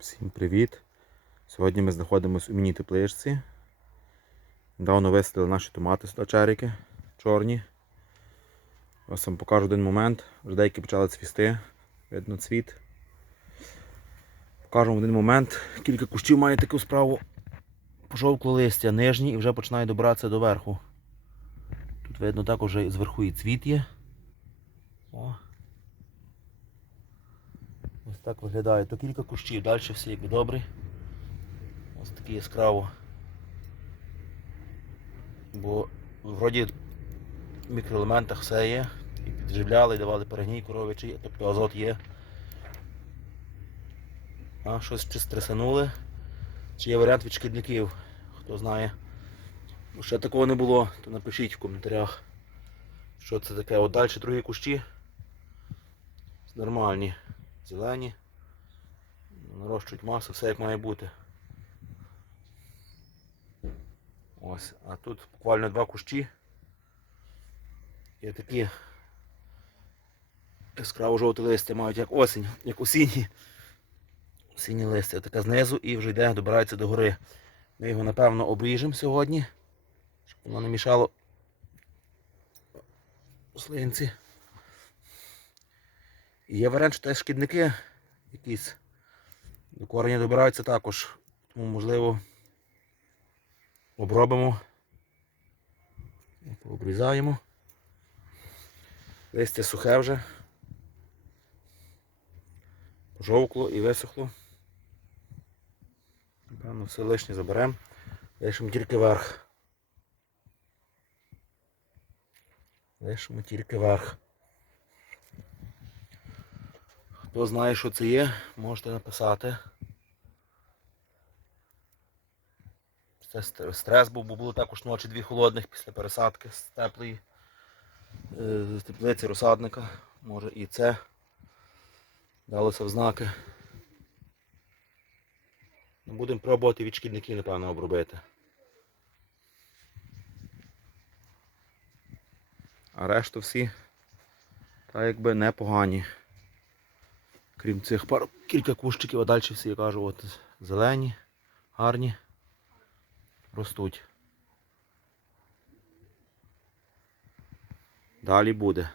Всім привіт! Сьогодні ми знаходимося у міні-тепличці. Недавно висадили наші томати стачарики чорні. Ось вам покажу один момент. Вже деякі почали цвісти. Видно цвіт. Покажу вам один момент. Кілька кущів має таку справу. Пожовкло листя нижні і вже починає добиратися до верху. Тут видно також зверху і цвіт є. О. Ось так виглядає. То кілька кущів, далі всі якби добрі. Ось такі яскраво. Бо вроді в мікроелементах все є. І підживляли, і давали перегній коровичий, тобто азот є. А щось чи стресанули. Чи є варіант від шкідників, хто знає. Ще такого не було, то напишіть в коментарях. Що це таке? От далі другі кущі. Нормальні зелені. Нарощують масу, все як має бути. Ось, а тут буквально два кущі. Є такі яскраво жовті листя мають як осінь, як осінні. Осінні листя. Така знизу і вже йде, добирається до гори. Ми його напевно обріжемо сьогодні, щоб воно не мішало слинці. Є варіант, що теж шкідники якісь до кореня добираються також. Тому можливо обробимо. Пообрізаємо. Листя сухе вже. Пожовкло і висохло. Напевно, все лишнє заберемо. Лишимо тільки верх. Лишимо тільки верх. Хто знає, що це є, можете написати. Це стрес був, бо було також ночі дві холодних після пересадки з теплої е, з теплиці розсадника. Може і це далося в знаки. Ну, Будемо пробувати від шкідників, напевно, обробити. А решту всі так якби непогані. Крім цих пар кілька кущиків, а далі всі, я кажу, от зелені, гарні, ростуть. Далі буде.